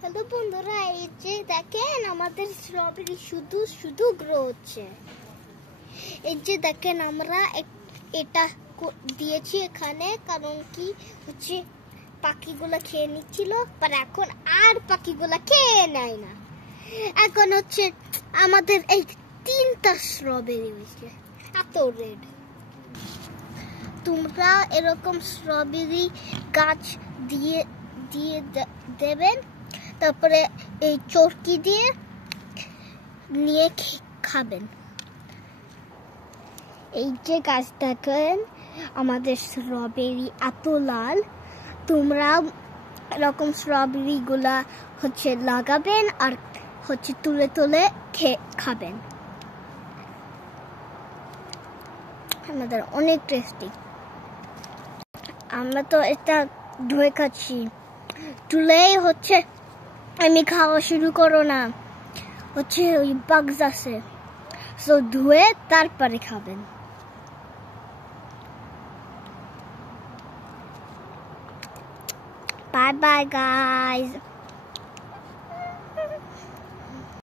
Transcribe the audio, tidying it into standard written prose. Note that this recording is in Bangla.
হ্যালো বন্ধুরা, এই যে দেখেন আমাদের স্ট্রবেরি শুধু শুধু গ্রো হচ্ছে। এই যে দেখেন আমরা এটা দিয়েছি এখানে, কারণ কি হচ্ছে পাখিগুলো খেয়ে নিচ্ছিল, আর এখন আর পাখিগুলো খেয়ে নেয় না। এখন হচ্ছে আমাদের এই 3টা স্ট্রবেরি হয়েছে, এত রেড। তোমরা এরকম স্ট্রবেরি গাছ দিয়ে দিয়ে দেবেন, তারপরে এই চরকি দিয়ে নিয়ে খাবেন। এই যে গাছ দেখেন আমাদের স্ট্রবেরি এত লাল। তোমরা এরকম স্ট্রবেরি গুলা হচ্ছে লাগাবেন আর হচ্ছে তুলে তুলে খাবেন। আমাদের অনেক টেস্টি। আমরা তো এটা ধুয়ে খাচ্ছি, তুলেই হচ্ছে আমি খাওয়া শুরু করো না, হচ্ছে ওই বাগস আছে, সো ধুয়ে তারপরে খাবেন। Bye bye guys.